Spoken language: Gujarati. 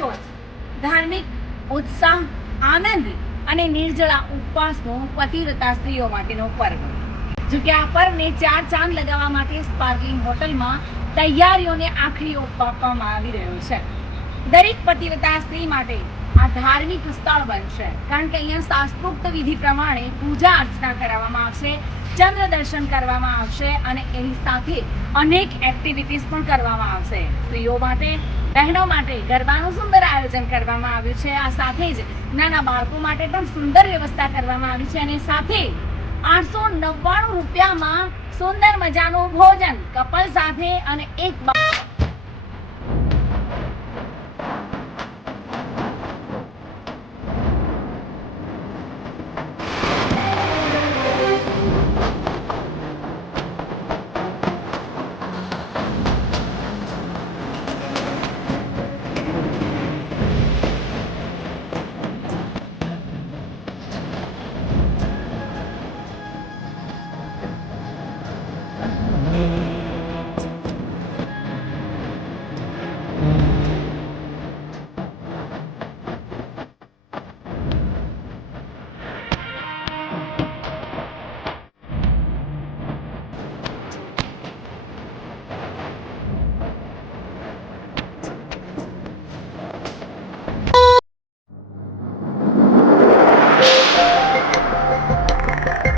ચોથ ધાર્મિક ઉત્સાહ, આનંદ અને નિર્જળા ઉપવાસનો પતિવ્રતા સ્ત્રીઓ માટેનો પર્વ. જો કે આ પર્વને 4 ચાંદ લગાવવા માટે સ્પાર્કલિંગ હોટલમાં તૈયારીઓને આખરી ઓપ આપવામાં આવી રહ્યો છે. દરેક પતિવ્રતા સ્ત્રી માટે આ ધાર્મિક સ્થળ બનશે, કારણ કે અહીંયા શાસ્ત્રોક્ત વિધિ પ્રમાણે પૂજા અર્ચના કરાવવામાં આવશે, ચંદ્ર દર્શન કરવામાં આવશે અને એની સાથે અનેક એક્ટિવિટીઝ પણ કરવામાં આવશે. સ્ત્રીઓ માટે, બહેનો માટે ગરબાનું સુંદર આયોજન કરવામાં આવ્યું છે. આ સાથે જ નાના બાળકો માટે પણ સુંદર વ્યવસ્થા કરવામાં આવી છે અને સાથે 899 રૂપિયામાં સુંદર મજાનું ભોજન કપલ સાથે અને એક